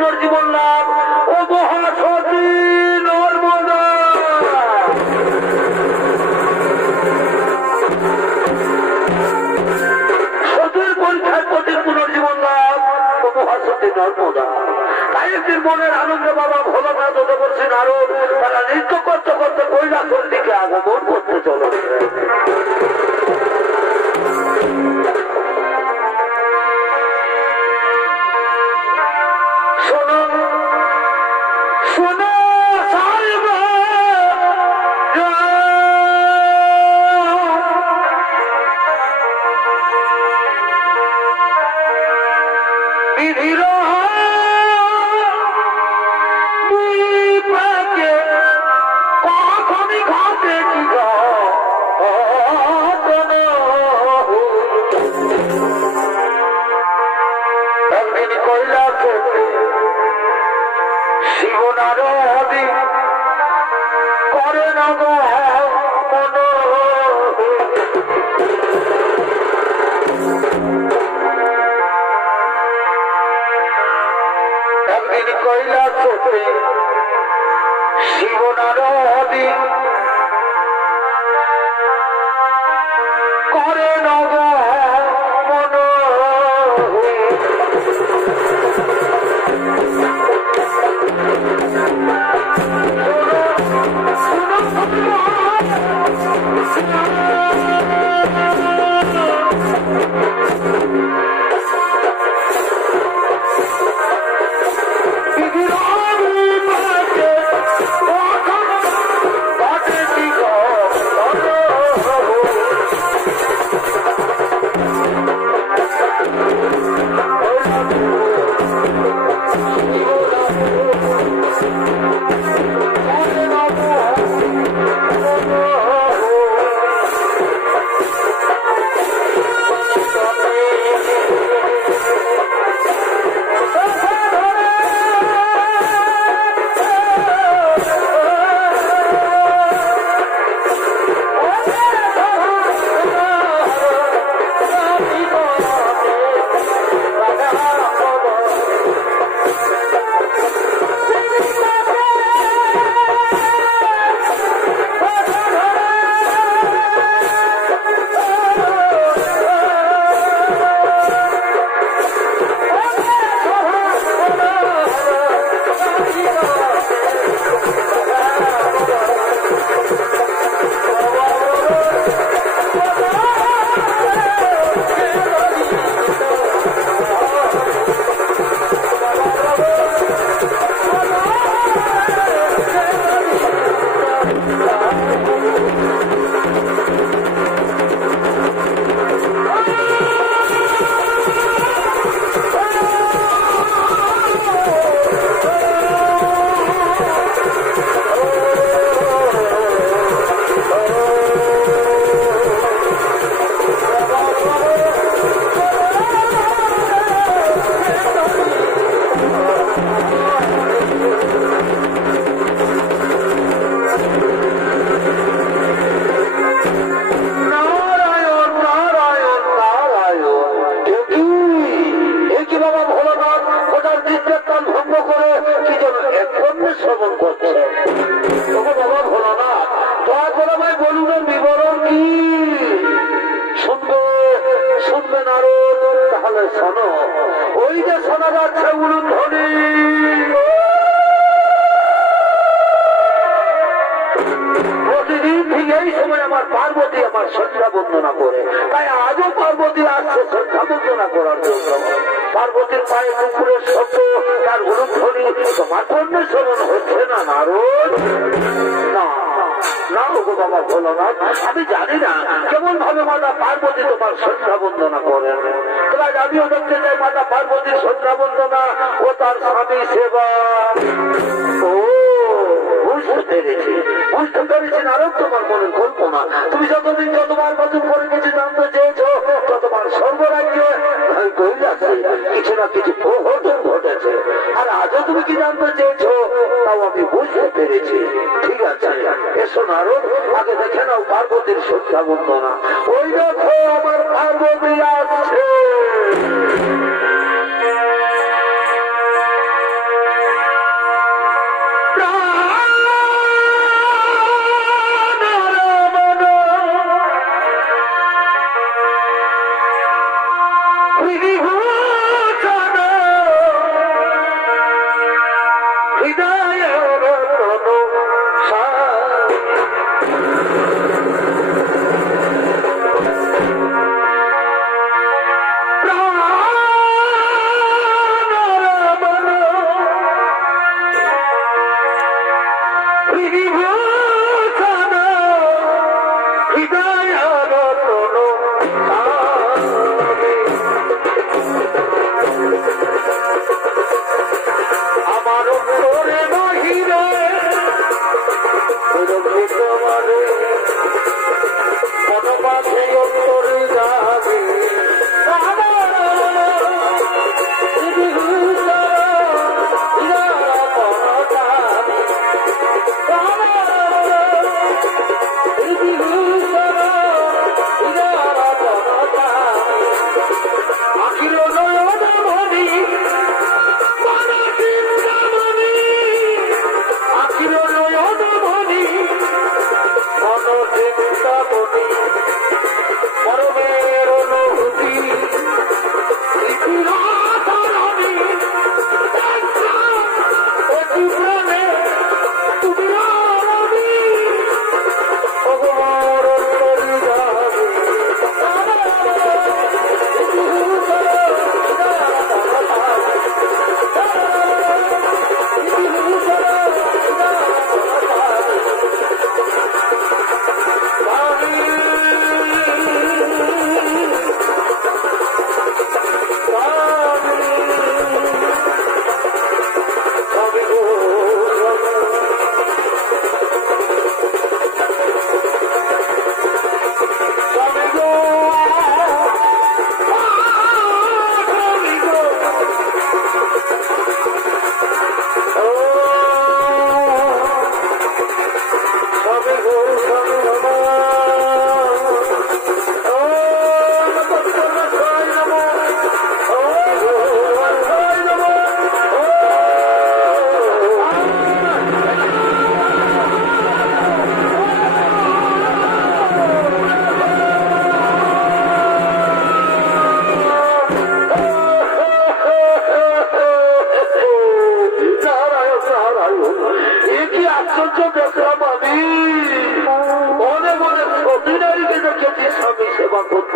পুনর্জীবন লাভ ও মহাসতী নর্মদা। সতীর পরীক্ষার প্রতি পুনর্জীবন লাভ ও মহাসতী নর্মদা। তাই একদিন মনের আনন্দে বাবা ভোলানাথ হতে বলছে নারদ, তারা নৃত্য করতে করতে কৈলাসের দিকে আগমন করতে চলেছে। আমি জানি না কেমন ভাবে মাতা পার্বতী তোমার সন্ধ্যা বন্দনা করেন। তোমার আমিও দেখতে চাই মাতা পার্বতীর সন্ধ্যা বন্দনা ও তার স্বামী সেবা। ও বুঝতে পেরেছি নারদ, তোমার মনের কল্পনা। তুমি যতদিন যতবার নতুন করে কিছু জানতে চেয়েছ, ততবার সর্বরাজ্যে কিছু না কিছু প্রহসন ঘটেছে। আর আজও তুমি কি জানতে চেয়েছ, তাও আমি বুঝতে পেরেছি। ঠিক আছে, এসো নারদ, আগে দেখে নাও পার্বতীর সন্ধ্যা বন্দনা। ওই দেখো আমার পার্বতী আসছে।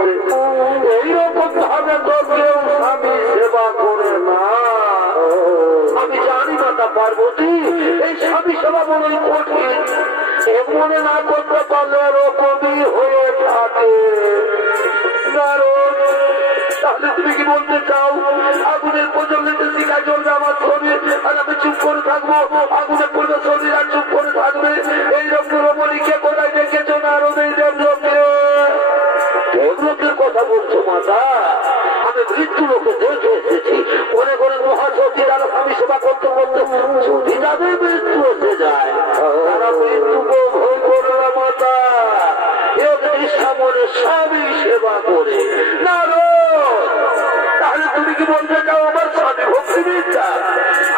করতে। এইরকম ভাবে তো কেউ স্বামী সেবা করে না। আমি জানি মাতা পার্বতী এই স্বামী সেবা বড়ই কঠিন, এ মনে না করতে পারলে ওরকমই হয়ে থাকে। তাহলে তুমি কি বলতে চাও আগুনের প্রজ্বলিতে শিখা জ্বলবে আমার শরীর আর আমি চুপ করে থাকবো, আগুনে পড়বে শরীর আর চুপ করে থাকবে? এইরকম রমণীকে কোথায় দেখেছো না দেবলোকের কথা বলছো মাতা? আমি মৃত্যু লোকে দেখে এসেছি অনেক অনেক মহাশক্তি তারা স্বামী সেবা করতে করতে যদি তাদের মৃত্যু এসে যায় তারা মৃত্যুকে ভয় করে না মাতা, সামনে স্বামী সেবা করে না। তাহলে তুমি কি বলতে চাও আমার স্বামী ভক্তি বিদ্যা,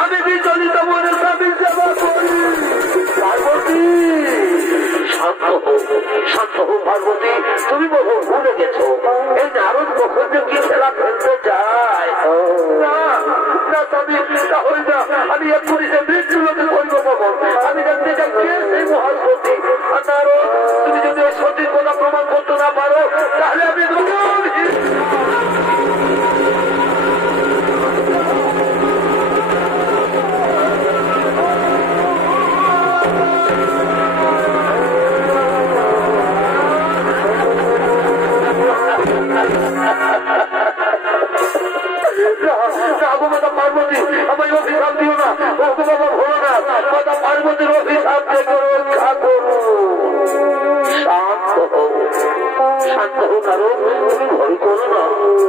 আমি বিচলিত মনে স্বামী সেবা করি? পার্বতী শান্ত হোক, শান্ত হোক পার্বতী, তুমি বহু ভুলে গেছো এই নারদ কখন যে কি খেলা খেলতে চায় না। না স্বামী, তাহলে না আমি এক্ষুনি যে মৃত্যু লোকে করবো কখন আমি জানতে চাই কে সেই মহাসতী। আর নারদ তুমি যদি ওই সতীর কথা প্রমাণ করতে না পারো তাহলে আমি পার্বতী আমায় অভিশাপ দিও না, বাবা ভোলো না, মাতা পার্বতীর অভিশাপ থেকে রক্ষা করো। শান্ত হোক, শান্ত হোক নারদ, তুমি ভয় করো না।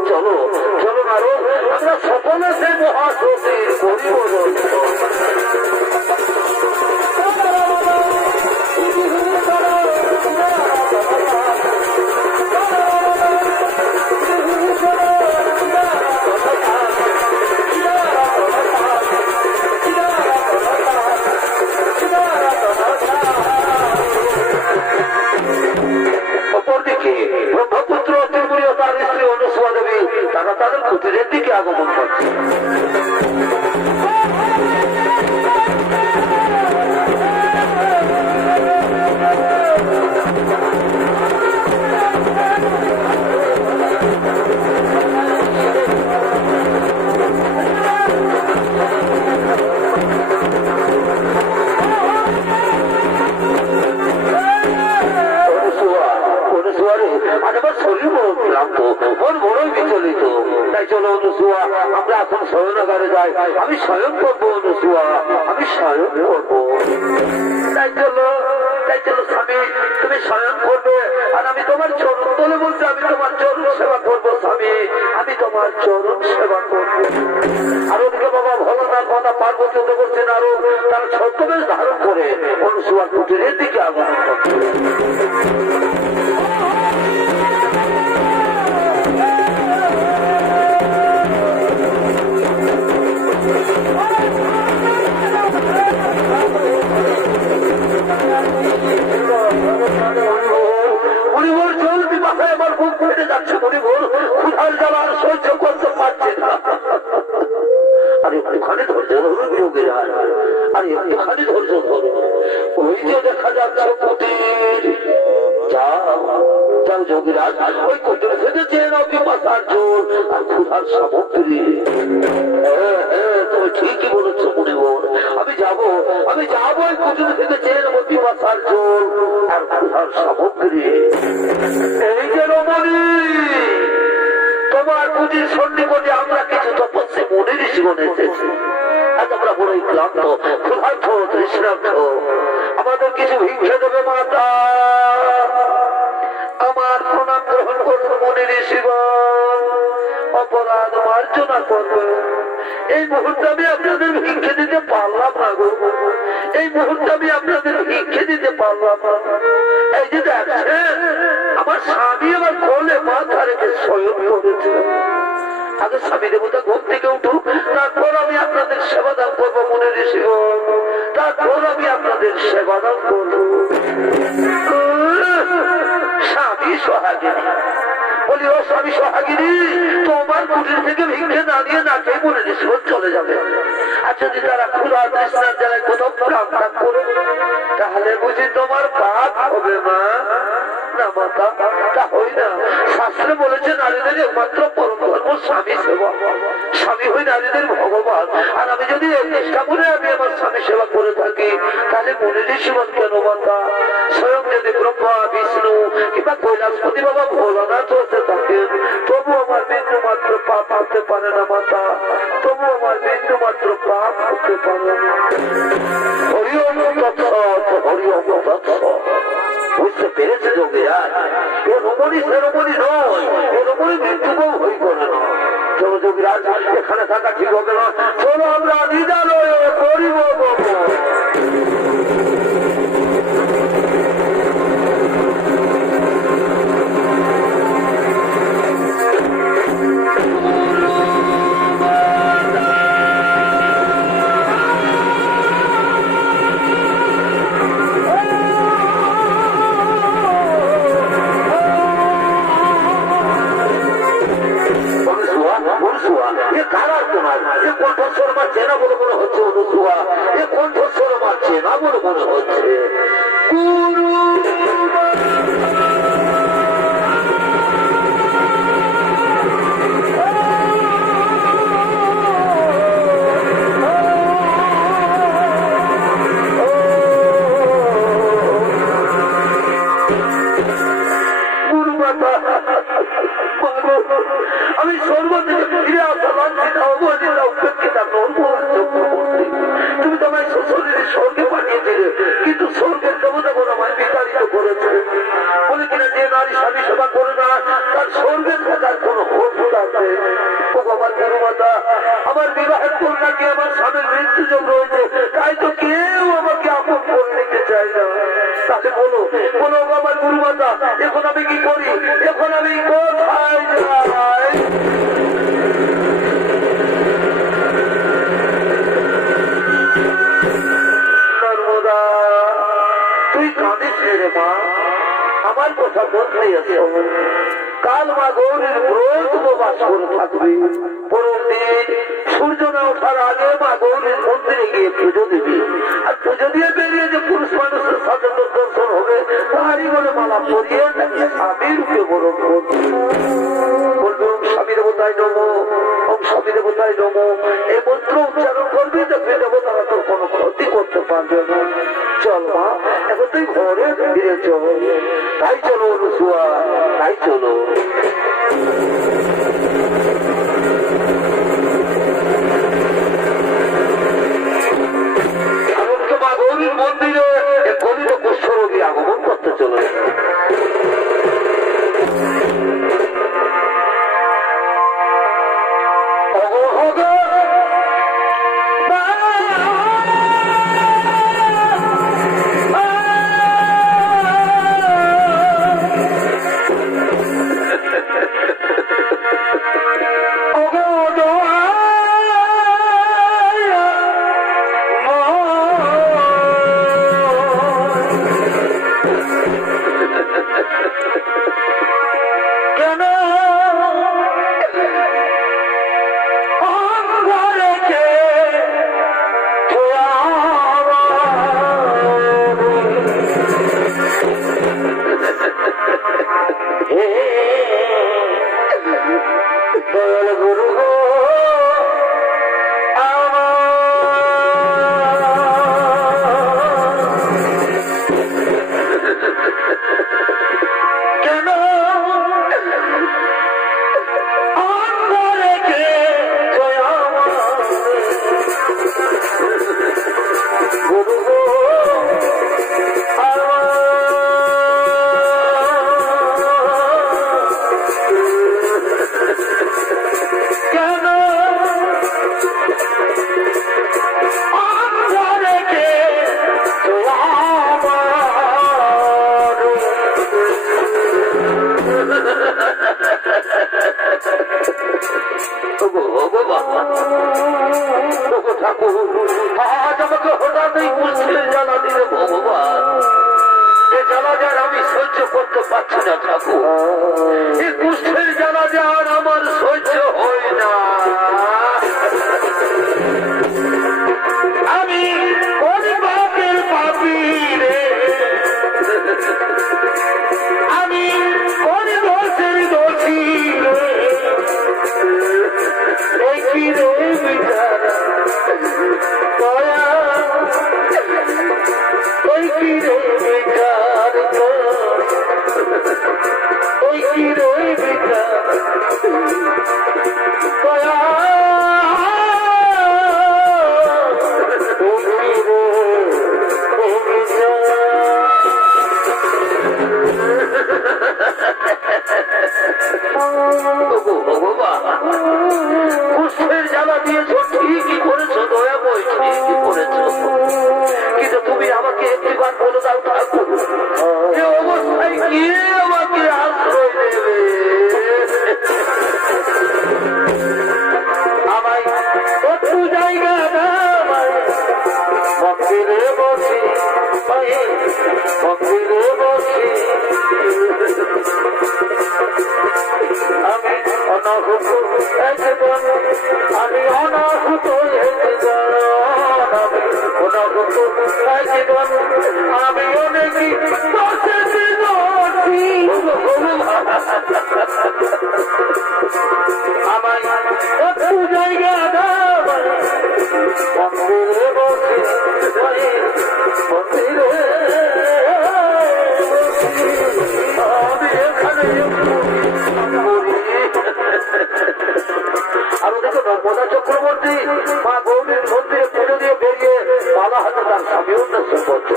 চলো চলো নারদ, আমরা সকলে সেই মহাশক্তির পরিবর্তন। ব্রহ্মপুত্র ত্রিপুরী ও তার স্ত্রী অনুসুয়া দেবী তারা তাদের কুটিরের দিকে আগমন করছে। আমরা এখন শয়নাগারে যাই, আমি শয়ন করবো অনুসুয়া, আমি শয়ন করবো। তাই চলো স্বামী, তুমি শয়ন করবে আর আমি তোমার চরণ তলে বলছি আমি তোমার চরণ সেবা করবো স্বামী, আমি তোমার চরণ সেবা করবো। আর ওদিকে বাবা ভোলানাথ মাতা পার্বতী হতে বলছেন আরো তারা ছদ্মবেশ ধারণ করে অনুসুয়ার কুটিরের দিকে আগমন করছে। মণিবর জলদি মাথায় আমার বুক ফেটে যাচ্ছে, মণিবর ক্ষুধার জ্বালা আর সহ্য করতে পারছে না। আর একটুখানি ধৈর্য ধরুন যোগীরা, আর একটুখানি ধৈর্য ধরুন। ওই যে দেখা যাচ্ছে কুটির, যাও যাও যোগীরাজ, ওই কুটির থেকে চেয়ে নাও পিপাসার জল আর ক্ষুধার সামগ্রী। তুমি ঠিকই বলেছো মণিবর, আমি যাবো ওই কুটির থেকে চেয়ে নেবো পিপাসার জল আর ক্ষুধার সামগ্রী। এই যে রমণী, তোমার কুটির সন্নিকটে আমরা কিছু তপস্যা মনির জীবনে এসেছি। আজ আমরা বড়ই ক্লান্ত, ক্ষুধার্থ, তৃষ্ণার্থ, আমাদের কিছু ভিক্ষে দেবে মাতা। আমার প্রণাম গ্রহণ করবো মনির জীবন, অপরাধ মার্জনা করবে। এই মুহূর্তে আমি আপনাদের ভিক্ষে দিতে পারলাম না গো, এই মুহূর্তে আমি আপনাদের ভিক্ষে দিতে পারলাম না। এই যে দেখছেন আমার স্বামী আমার কোলে মাথা রেখে শয়ন করেছে। আগে স্বামী দেবতা ঘুম থেকে উঠুক, তারপর আমি আপনাদের সেবা দান করবো মনে ঋষি, তারপর আমি আপনাদের সেবা দান করবো। স্বামী সোহাগিনী বলি ও স্বামী সোহাগিনী, তোমার কুটির থেকে ভিক্ষে না দিয়ে না খেয়ে মনে নিষ্পত চলে যাবে। আর যদি তারা ক্ষুধা তৃষ্ণার জ্বালায় কোথাও প্রাণ ত্যাগ করে, তাহলে বুঝি তোমার পাপ হবে মা? না মাতা, তা হই না। শাস্ত্রে বলেছে নারীদের একমাত্র পরম ধর্ম স্বামী সেবা। স্বামী হই নারীদের ভগবান। আর আমি যদি এই চেষ্টা করে আমি আমার স্বামী সেবা করে থাকি, তাহলে মনে জীবন কেন মাতা? স্বয়ং যদি ব্রহ্মা বিষ্ণু কিংবা কৈলাসপতি বাবা ভোলানাথ হতে থাকেন, তবু আমার বিন্দু মাত্র পাপ হতে পারে না মাতা। তবু আমার বিন্দু মাত্র পাপ হতে পারে না। হরি ওম তৎসৎ, হরি ওম তৎসৎ। বুঝতে পেরেছে যোগীরা? এ রমণী সে রমণী নয়, এ রমণী মৃত্যুকেও ভয় করে না। চলো যোগীরাজ, এখানে থাকা ঠিক হবে না। চলো আমরা বিদ্যালয়ে করিব। কণ্ঠস্বর মারছে না বলে মনে হচ্ছে অনুসুয়া, এ কণ্ঠস্বর মারছে না বলে মনে হচ্ছে গুরু। আমি স্বর্গ থেকে ফিরে আসা লাঞ্ছিতা অবহেলিতা উপেক্ষিতা তুমি তোমার শরীরে স্বর্গে পাঠিয়েছিলে, কিন্তু স্বর্গের দেবতা কোন আমায় বিতাড়িত করেছে বলে কিনা যে নারী স্বামী সেবা করে না তার স্বর্গে থাকার কোন হোক আছে। ও বাবার গুরুমাতা, আমার বিবাহের কন্যাকে আমার স্বামীর মৃত্যুযোগ রয়েছে, তাই তো কেউ আমাকে আপন করে নিতে চায় না। তাকে বলো বলো বাবার গুরুমাতা, এখন আমি কি করি? এখন আমি কোথায় যাই? নর্মদা, তুই কাঁদিস রে মা, আমার কথা বলতে এসো। কাল মা গৌরীর ব্রত উপবাস করে থাকবে। পরের দিন সূর্য না ওঠার আগে মা গৌরীর মন্দিরে গিয়ে পুজো দিবি। আর পুজো দিয়ে বেরিয়ে যে পুরুষ মানুষের সাথে তোর দর্শন হবে, তাহারই বলে মালা পরিয়ে তাকে স্বামী রূপে বরণ করবে। বলবে ওম স্বামী দেবতায় নমো, ওম স্বামী দেবতায় নমো। এই মন্ত্র উচ্চারণ করবি, দেখবি দেবতারা তোর কোনো ক্ষতি করতে পারবে না। চল মা, এখন তুই ঘরে ফিরে চল। তাই চলো অনুসুয়া, তাই চলো। মা গৌরীর মন্দিরে গলিত কুষ্ঠরোগী আগমন করতে চলে। আজ আমাকে হঠাৎই মুশকিল জ্বালা দিলে ভগবান, যে জ্বালা যার আমি সহ্য করতে পারছি না ঠাকুর। এই কুষ্ঠের জ্বালা যে আর আমার সহ্য হয় না। আমি কোন পাপের পাপী রে, আমি কোন দোষের দোষী রে, কি রে বিচারা দয়া, ওই কি রে বিচার, ওই কি রে বিচার দয়া, কুষ্ঠের জ্বালা দিয়েছ, ঠিকই করেছো দয়া বই, ঠিকই করেছো, কিন্তু তুমি আমাকে একটিবার বলে দাও ঠাকুর, এ অবস্থায় কে আমাকে আশ্রয় দেবে? আমায় একটু জায়গা দাও, মন্দিরে বসি, মন্দিরে বসি, আমি অনাহুত একজন, আমি অনাহুত একজন, আমি অনাহুত একজন, আমি অনেকই বসেছি দোষী। আমায় একটু জায়গা দাও, মন্দিরে বসি, মন্দিরে আমি এখানে আর ওদিকে নর্মদা চক্রবর্তী মা গৌরীর মন্দিরে পুজো দিয়ে বেরিয়ে বাবা হাতে তার স্বামী উন্নতি করছে।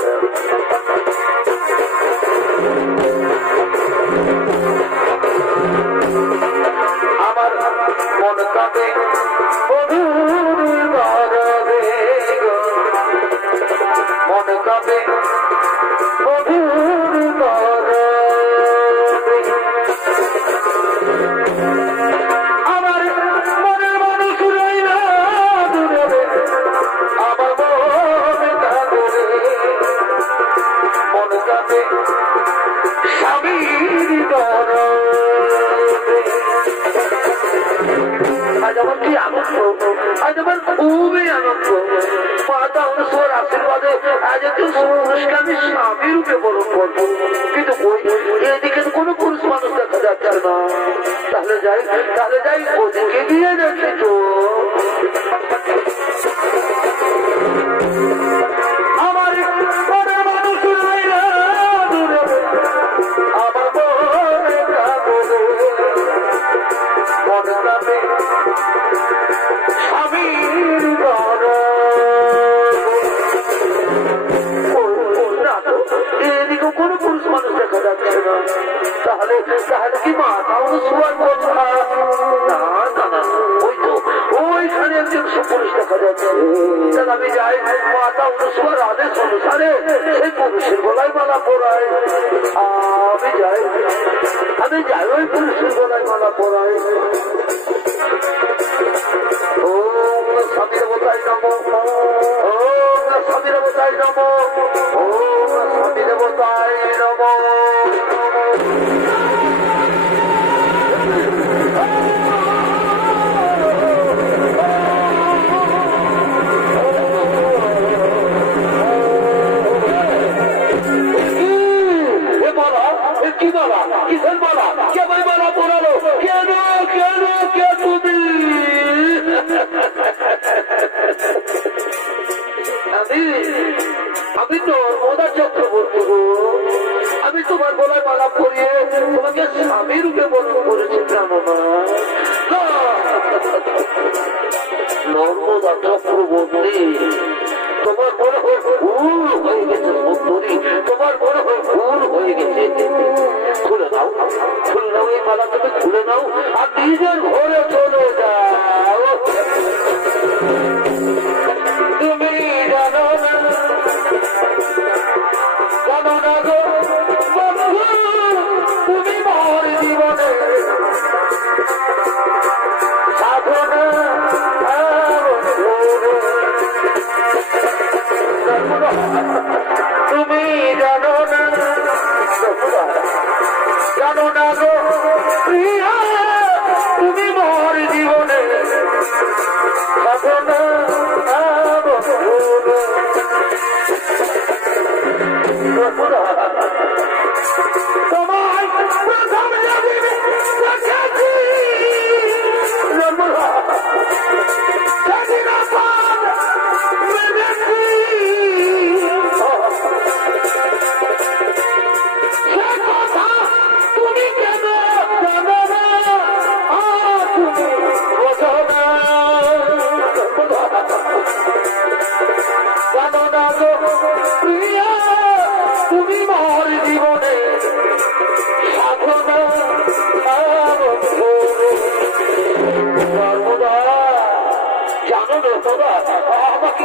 আমার মন কাঁদে মন কাঁদে আমার মনের মানুষ রইল দূরে, আমার মন কাঁদে স্বামীর দরদে। আজ আমার কি আনন্দ, আজ আমার খুবই আনন্দ। মাতা অনুসর আশীর্বাদে আজ একটু পুরুষকে আমি স্বামী রূপে বরণ করবো, কিন্তু এদিকে কোনো পুরুষ মানুষ দেখা যাচ্ছে না। তাহলে যাই ওদিকে গিয়ে দেখি তো। আমার মনের মানুষ রইল দূরে, আমার মনে কাঁদে, মনে কাঁদে স্বামীর দরদে। এদিকে কোনো পুরুষ মানুষ দেখা যাচ্ছে না। তাহলে কি মাতা অনুসুয়ার কথা? না না না, ওই তো ওইখানে একজন সুপুরুষ দেখা যাচ্ছে। তাহলে আমি যাই, মাতা অনুসুয়ার আদেশ অনুসারে সেই পুরুষের গলায় মালা পরাই। আমি যাই ওই পুরুষের গলায় মালা পরাই। ওম স্বামী দেবতায় নমঃ, ওম স্বামী দেবতায় নমঃ, ওম স্বামী দেবতায় নমঃ। কি বলা, কিসের বলা, কে ভাই বলা পড়ালো, কেন কেন কে তুমি? আমি নর্মদা চক্রবর্তী, আমি তোমার গলায় মালা পরিয়ে তোমাকে স্বামী রূপে বরণ করেছি জানো না? নর্মদা চক্রবর্তী, তোমার মনে হয় ভুল হয়ে গেছে সুন্দরী, তোমার মনে হয় ভুল হয়ে গেছে। খুলে নাও, খুলে নাও এই মালা, তুমি খুলে নাও আর নিজের ঘরে চলে যাও। তুমি জানো না, জানো না গো বন্ধু, তুমি আমার জীবনে সাধনা। তুমি জানো না,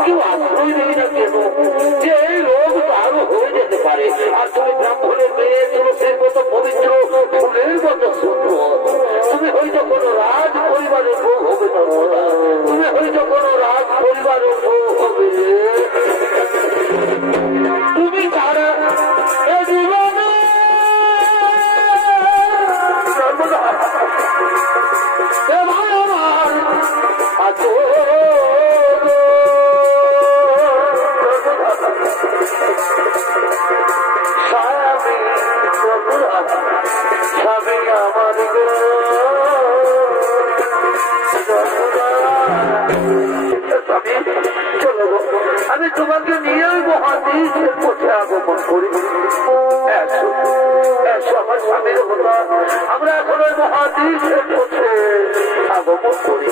কেউ আশ্রয় নেই না কেন যে এই রোগ তো আরো হয়ে যেতে পারে। আর তুমি ব্রাহ্মণের মেয়ে, তুলসীর মতো পবিত্র, ফুলের মতো সুন্দর, তুমি হয়তো কোনো রাজ পরিবারের বউ হবে না, তুমি হয়তো কোনো রাজ পরিবারের বউ হবে। তুমি ছাড়া এ জীবনে আমার আছো স্বামী, স্বামী আমার চলো আমি তোমাকে নিয়ে ওই মহাদেশের পথে আগমন করি। আমার স্বামীর কথা আমরা এখন ওই মহাদেশের পথে আগমন করি।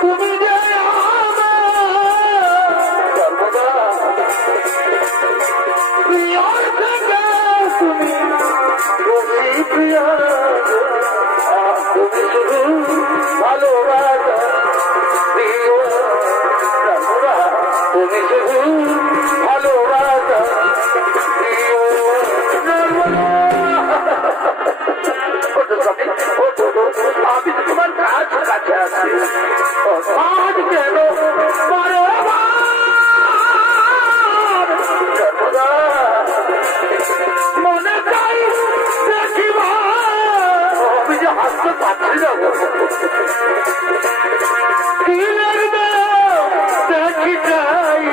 তুমি যে সর্বদা প্রিয়র থেকে তুমি রসি প্রিয়া, তুমি শুধু ভালোবাসা প্রিয়, তুমি শুধু ভালোবাসা প্রিয়। আমি তো তোমার কাজ কাছে আছি, কাজ কেন মনে চাই দেখিবা, আমি যে হাসতে পারছি না, কি লাগবে দেখি চাই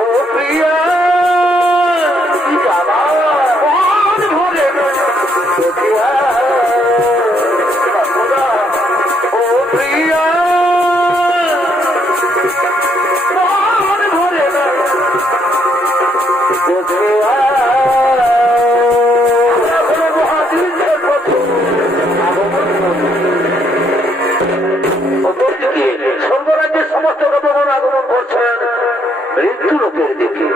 ও প্রিয়া, ধরে দেখিয়া ও প্রিয়া, ধরে স্বর্গরাজ্যের সমস্ত ভগবান আগমন করছেন মৃত্যু লোকের দিকে।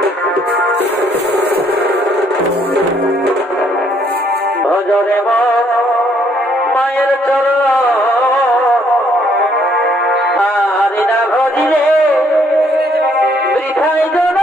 ভজরে মায়ের চরণ হারি না ভজিলে বৃথায় জন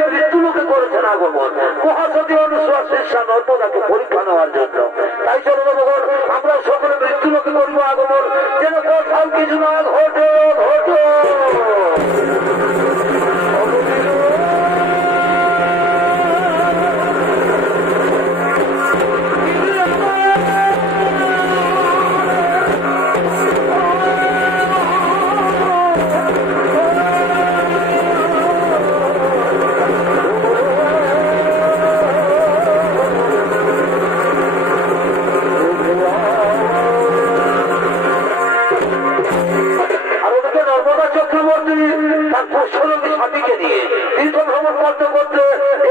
দেবী মৃত্যু লোকে করেছেন আগমন মহাসতী অনুসর শিষ্যা নর্মদাকে পরীক্ষা নেওয়ার জন্য। তাই চলো ভগবান আমরা সকলে মৃত্যু লোকে করবো আগমন, যেন কোথাও কিছু না ঘটে ঘটে। তার পুষ্যরোগী স্বামীকে নিয়ে তীর্থ ভ্রমণ করতে করতে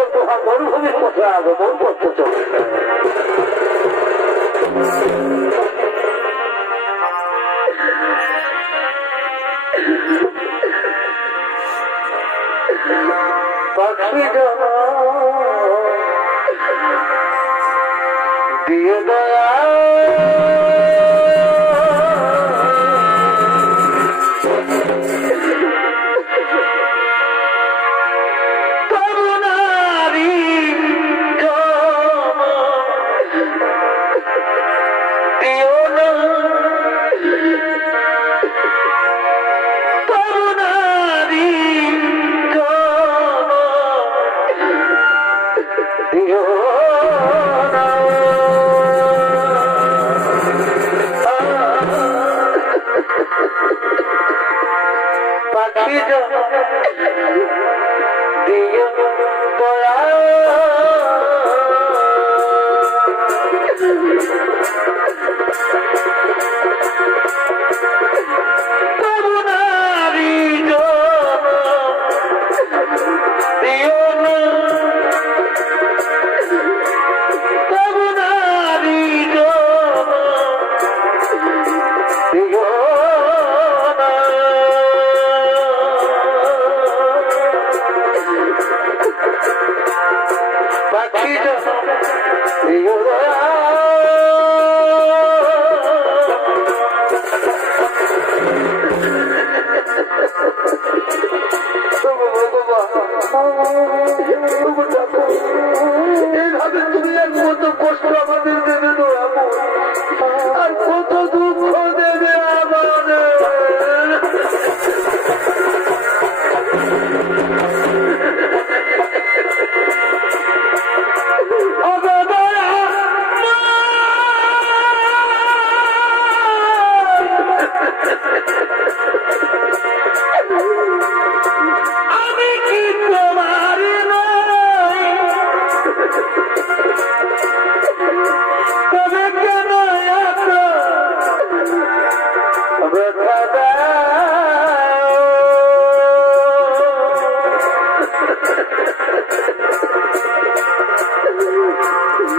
একটু মরুভূমির পথে আগমন করতে চলে। পাখি দিয়ে দয়া এইভাবে তুমি আর কত কষ্ট আমাদের দেবে আর কত দুঃখ দেবে আমাদের। আমি কি তোমার তবে কেন এত ব্যথা দাও?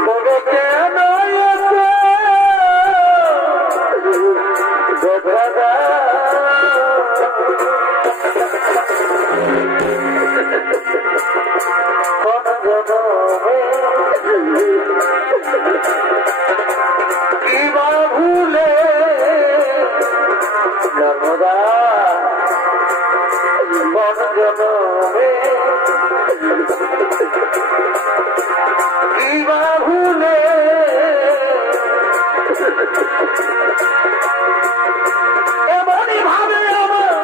তবে কেন এত ব্যথা দাও? কিবা ভুলে নর্মদা বন জনমে কিবা ভুলে এমনই ভাবে আমার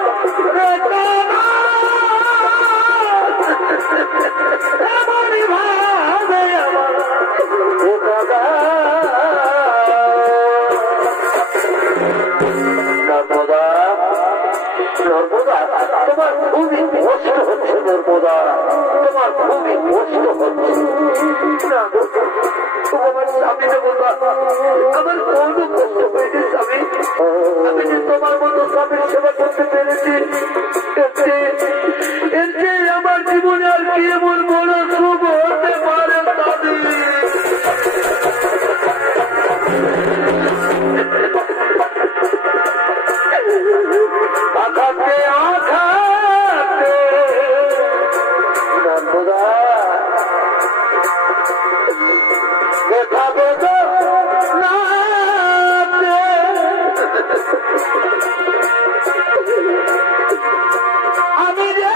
এমনই ভাবে আমার নর্মদা নর্মদা তোমার খুবই কষ্ট হচ্ছে নর্মদা তোমার খুবই কষ্ট হচ্ছে। তোমার স্বামীকে বলবা আমার কোনো কষ্ট হয়েছে স্বামী, আমি যে তোমার মতো স্বামীর সেবা করতে পেরেছি এর যে আমার জীবনে আর কি এমন বড় শুভ হতে পারে স্বামী। আঘাতে আঘাতে নর্মদা দেখা বেদো না আমি রে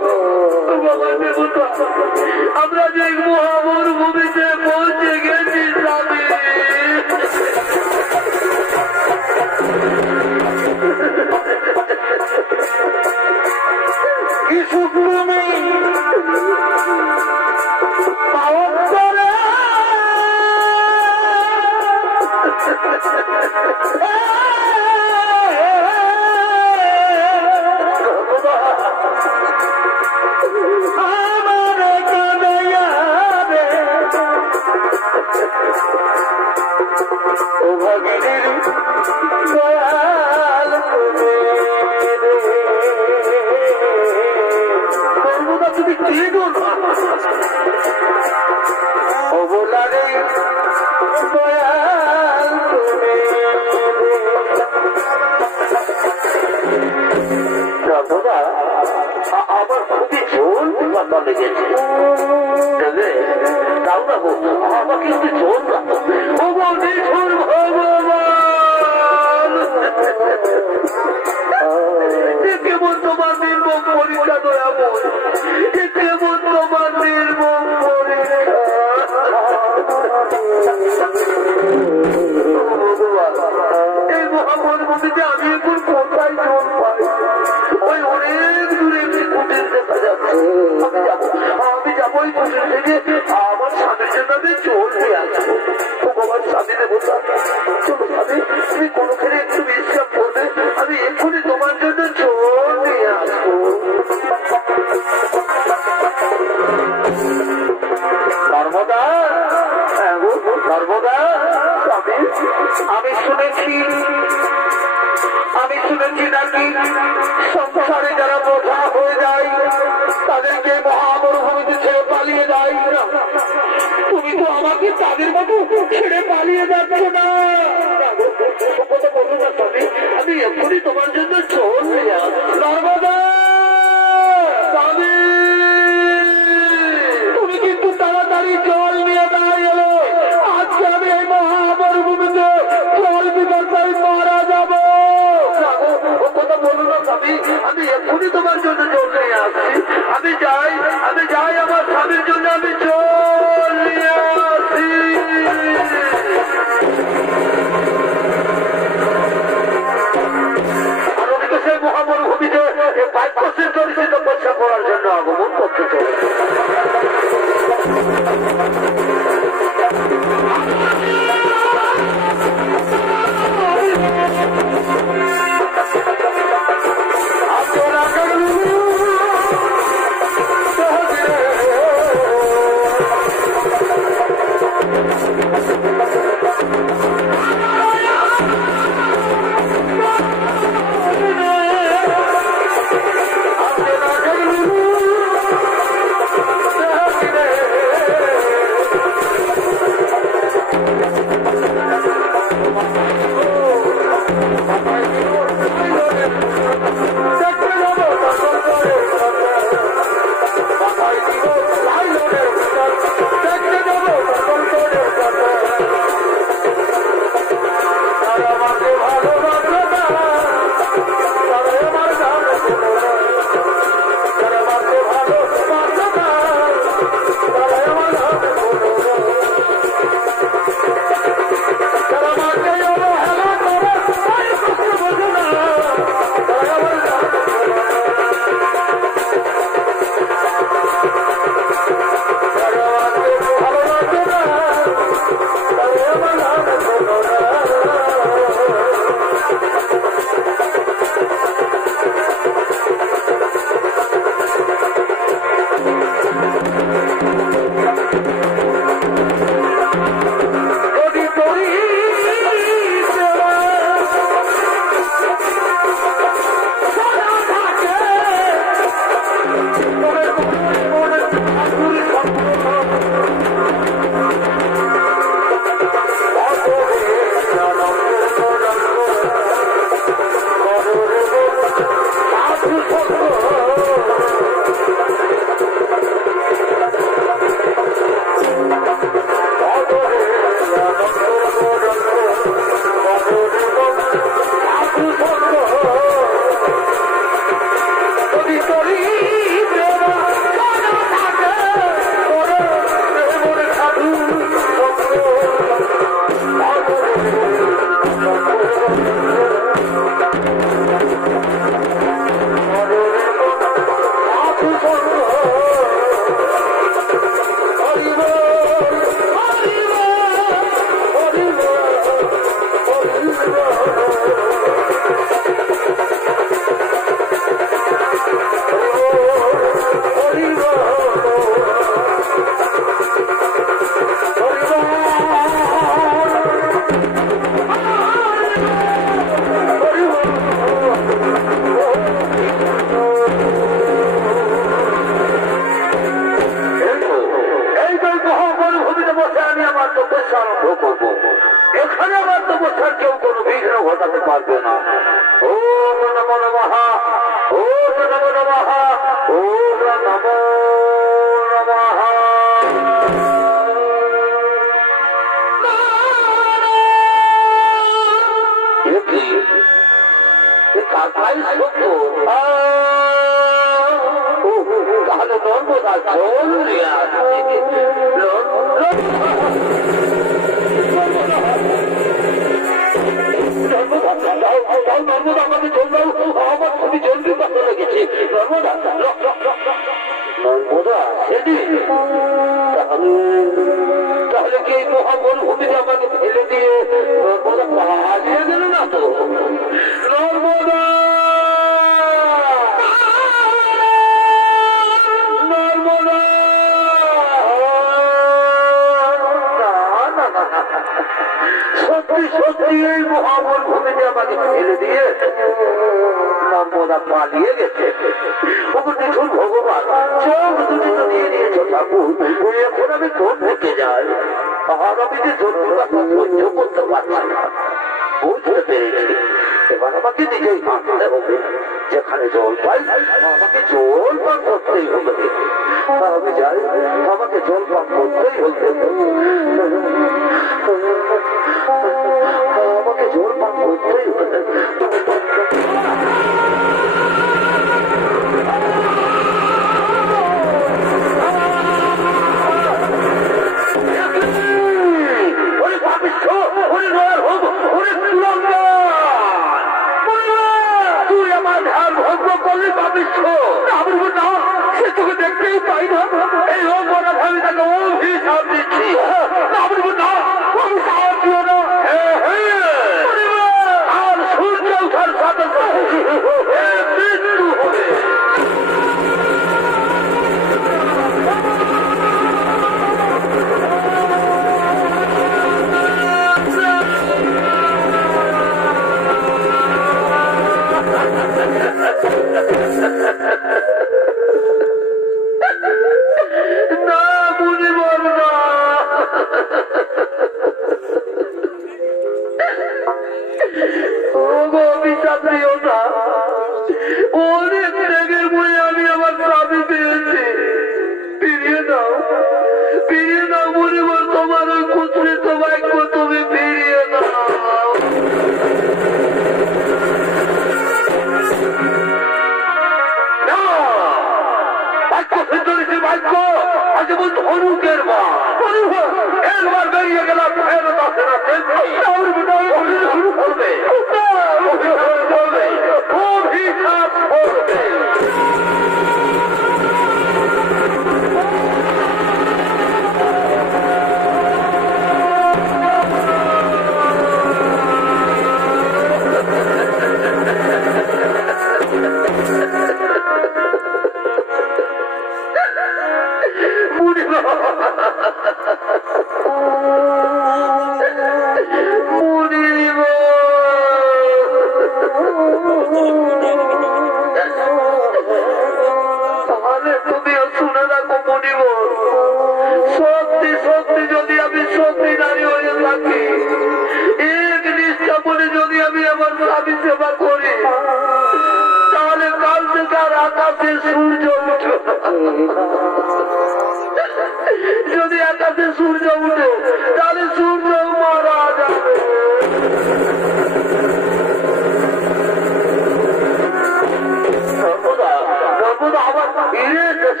নর্মদা আবার ফিরে এসেছ,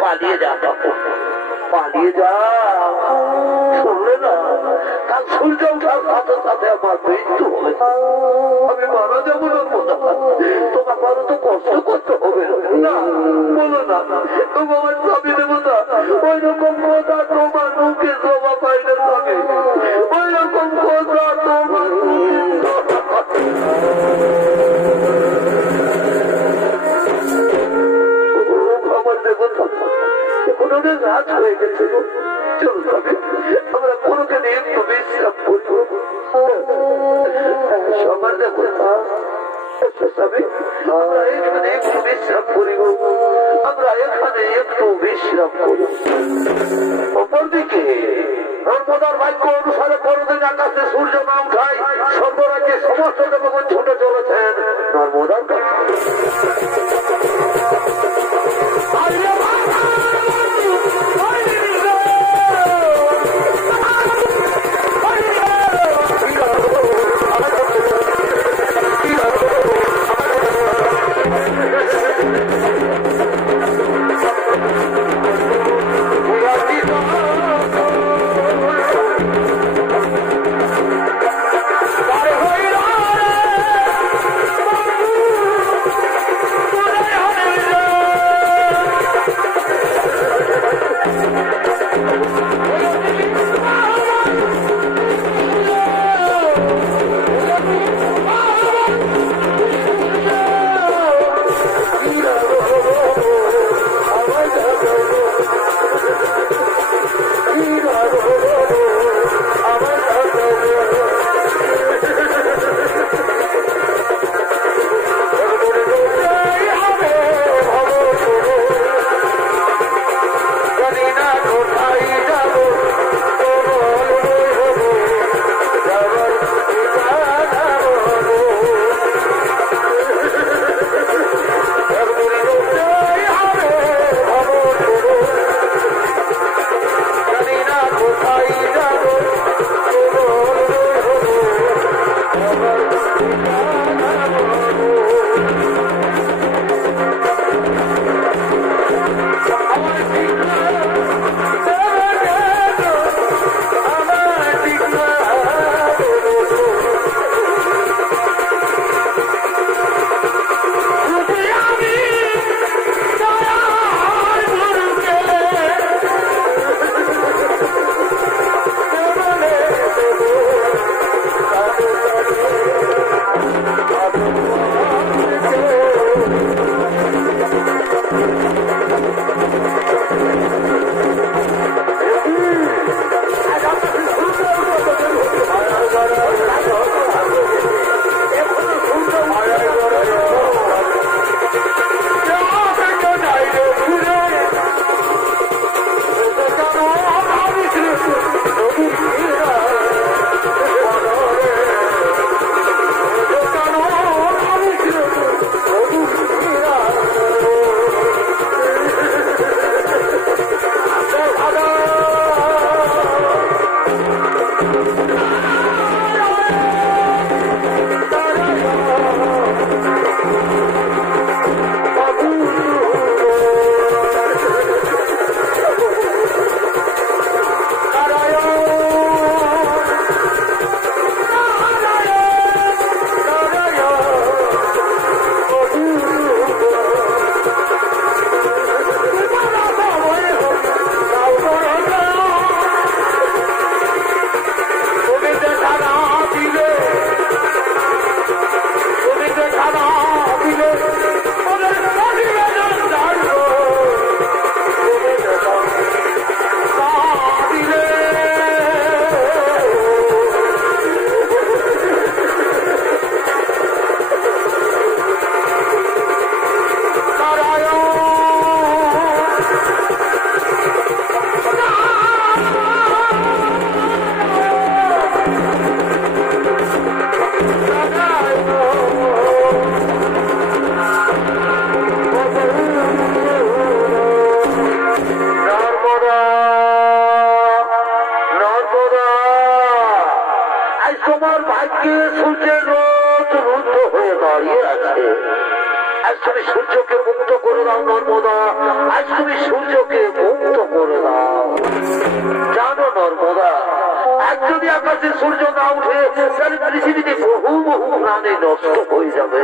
পালিয়ে যা পালিয়ে যা। শুনলে না, কাল সূর্য ওঠার সাথে সাথে আমার মৃত্যু হবে, আমি মারা যাবো নর্মদা। তোমার আরো তো কষ্ট করতে হবে না, বলো না তোমার স্বামী দেবতা ওই রকম কথা তোমার মুখে শোভা পাই না স্বামী, ওই রকম কথা তোমার আমার দেবতা এখন অনেক রাত হয়ে গেছে। চলো স্বামী, আমরা কোনোকে নিয়ে একটু বিশ্রাম করবো। সবার দেবতা স্বামী, আমরা এখানে একটু বিশ্রাম করিব, আমরা এখানে একটু বিশ্রাম করি। অপরদিকে নর্মদার বাক্য অনুসারে পরদিন আকাশে সূর্য না উঠায় সর্বরাজ্যে সমস্ত দেবগণ ছুটে চলেছেন নর্মদার কাছে। তোমার ভাগ্যে সূর্যের রোদ রুদ্ধ হয়ে দাঁড়িয়ে আছে। আজ তুমি সূর্যকে মুক্ত করে দাও দাও নর্মদা, আজ তুমি সূর্যকে মুক্ত করে দাও। জানো নর্মদা, আজ যদি আকাশে সূর্য না উঠে তাহলে পৃথিবীতে বহু বহু প্রাণী নষ্ট হয়ে যাবে।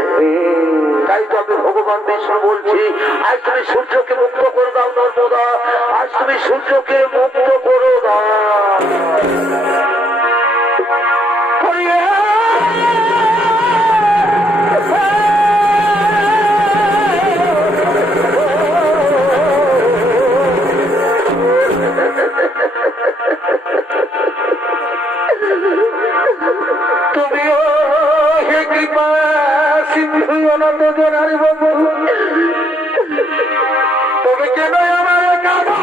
তাই তো আমি ভগবান বিষ্ণু বলছি, আজ তুমি সূর্যকে মুক্ত করে দাও নর্মদা, আজ তুমি সূর্যকে মুক্ত করে দাও। তুমিও হে কৃপা সিন্ধু অনন্ত জনারি বাবু, তবে কেন আমার কাঁদো?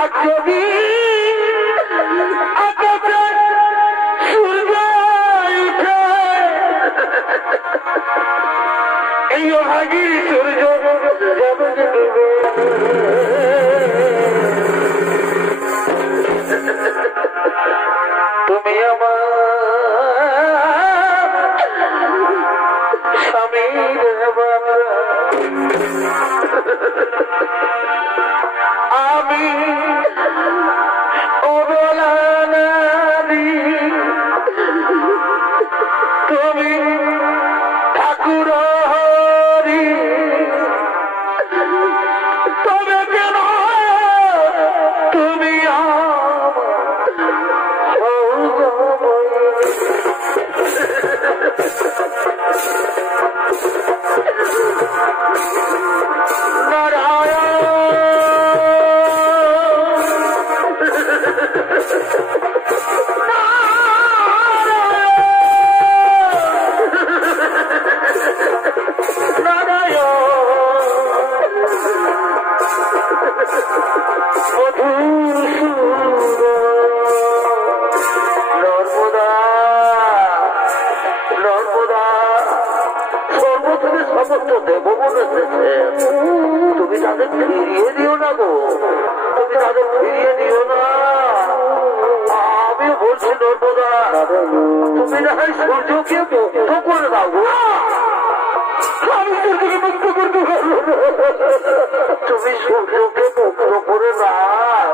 আজ যদি সূর্য উঠে এই ভাগির সূর্য যাবে ডুবে, তুমি আমার স্বামীর বাবা, আমি অবলা নারী, তুমি ঠাকুর হরি, তবে কেন তুমি সমস্ত দেবগণ এসেছে, তুমি তাদের ফিরিয়ে দিও না গো, তুমি তাদের ফিরিয়ে দিও না। আমি বলছি নর্মদা, তুমি না হয় সূর্যকে মুক্ত করে দাও গো। আমি সূর্যকে মুক্ত করতে পারবো না, তুমি সূর্যকে মুক্ত করে দাও।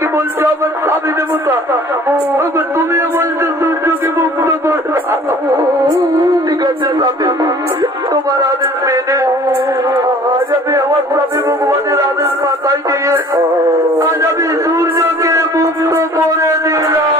কি বলছো আমার স্বামী দেবতা, তুমিও বলছো সূর্যকে মুক্ত করে দাও। ঠিক আছে স্বামী, তোমার আদেশ মেনে আজ আমি আমার স্বামী ভগবানের আদেশ মাথায় দিয়ে আজ আমি সূর্যকে মুক্ত করে দিলাম।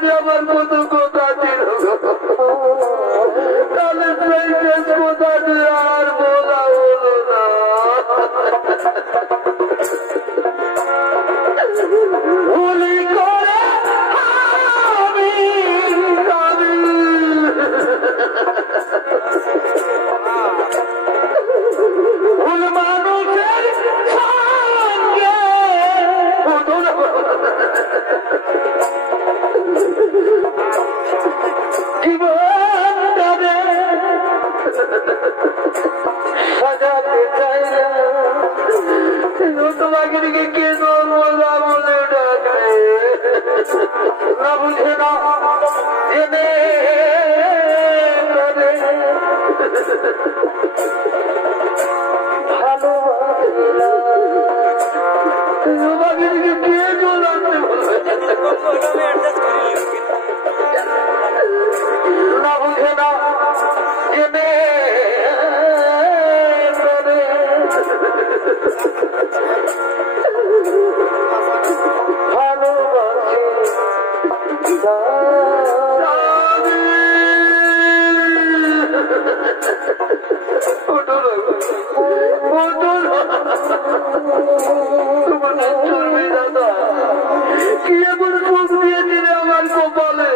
যদি আমার কত কথা ছিল, তাহলে সেই শেষ কথাটি আর বলা হলো না। ভুলি করে আমি ভুল মানুষের সঙ্গে জীবনটারে সাজাতে চাই না। তোমাকে কে বলা বলে ডাকে না, বুঝে না জেনে করে ভালোবাসিলা। তোমাকে কে জ্বলাতে বলে না, বুঝে না জেনে করে ভালোবাসি। তোমার চর্বি দাদা কি এমন সুখ দিয়েছিলে আমার কপালে,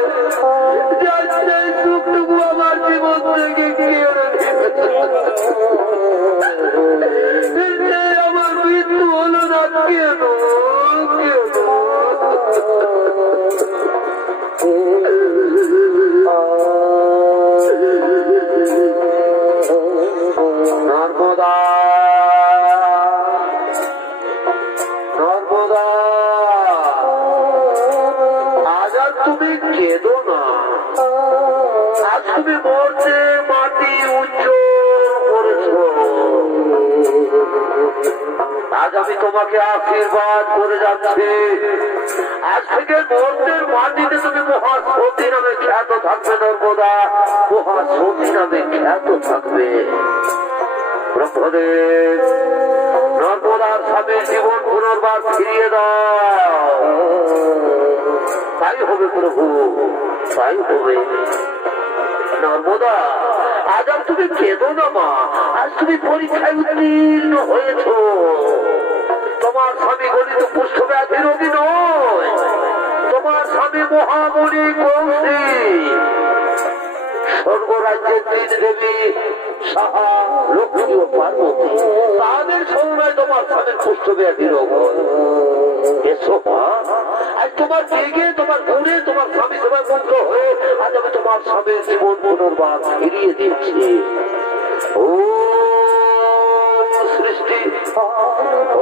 যাচ্ছে সুখটুকু আমার জীবন থেকে কেড়ে নিয়ে আমার মৃত্যু হলো না। কেন নর্মদা নর্মদা আজ আর তুমি কেঁদো না। আজ তুমি মরতে মাটি উজ্জ্বল করেছ। আজ আমি তোমাকে আশীর্বাদ করে যাচ্ছি। আজ থেকে মর্তের মাটিতে তুমি মহাসতী নামে খ্যাত থাকবে। নর্মদা মহাসতী নামে খ্যাত থাকবে। ব্রহ্মদেব নর্মদার স্বামীর জীবন পুনর্বার ফিরিয়ে দাও। তাই হবে প্রভু, তাই হবে। নর্মদা আজ আর তুমি কেঁদো না মা। আজ তুমি পরীক্ষায় উত্তীর্ণ হয়েছ। তোমার স্বামী গণিত পুষ্পব্যাধি রোগী নয়। তোমার স্বামী মহামণি কৌশিক, স্বর্গরাজ্যের তিন দেবী সাহা, লক্ষ্মী ও পার্বতী, তাদের সময় তোমার স্বামীর পুষ্পব্যাধি রোগ। এসো মা, আজ তোমার বেগে, তোমার গুণে তোমার স্বামী সবাই মুগ্ধ হয়ে আজ আমি তোমার স্বামীর জীবন পুনর্বার ফিরিয়ে দিচ্ছি। ও সৃষ্টি,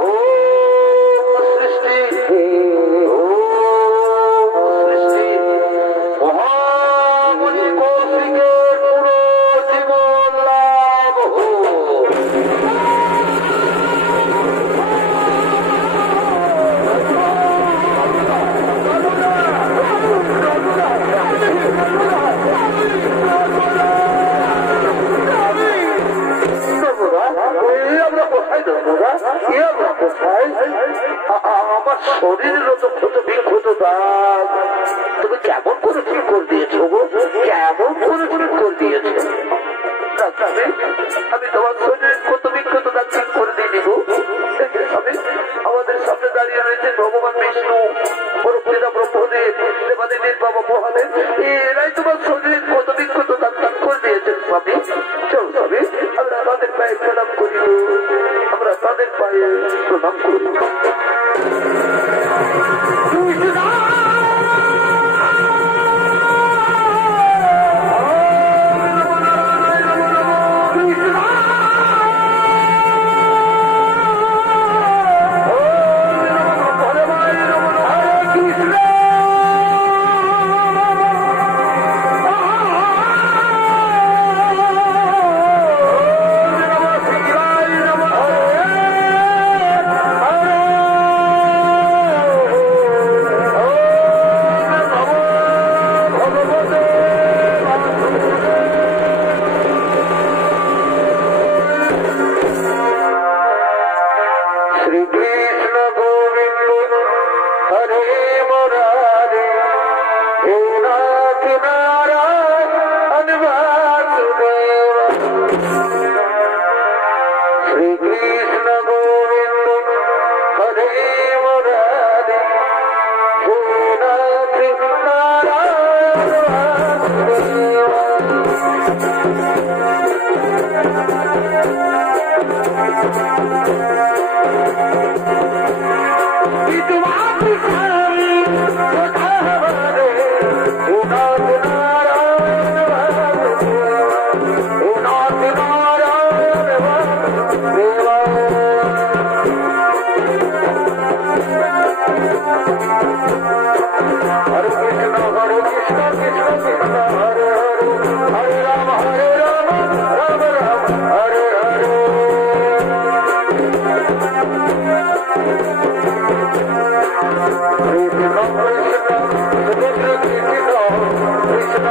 ও সৃষ্টি, ও সৃষ্টি, মহামণি কৌশিকের পুরো জীবন লাভ হোক। আমার শরীরের তো ক্ষত বিক্ষত দাগ তুমি কেমন করে ঠিক করে দিয়েছ গো? কেমন করে ঠিক করে দিয়েছ? আমি তোমার শরীরের ক্ষত বিক্ষত দাগ ঠিক করে দিয়ে দিব। আমাদের সামনে দাঁড়িয়ে রয়েছে ভগবান বিষ্ণু, পিতা ব্রহ্মদেব, দেবাদেবীর বাবা মহাদেব। এরাই তোমার শরীরের ক্ষত বিক্ষত দাগ দাগ করে দিয়েছেন স্বামী। চল স্বামী, আমরা তাদের পায়ে প্রণাম করি। আমরা তাদের পায়ে প্রণাম করি। কৃষ্ণ গোবিন্দ হরে মুরারি হে নাথ নারায়ণ Krishna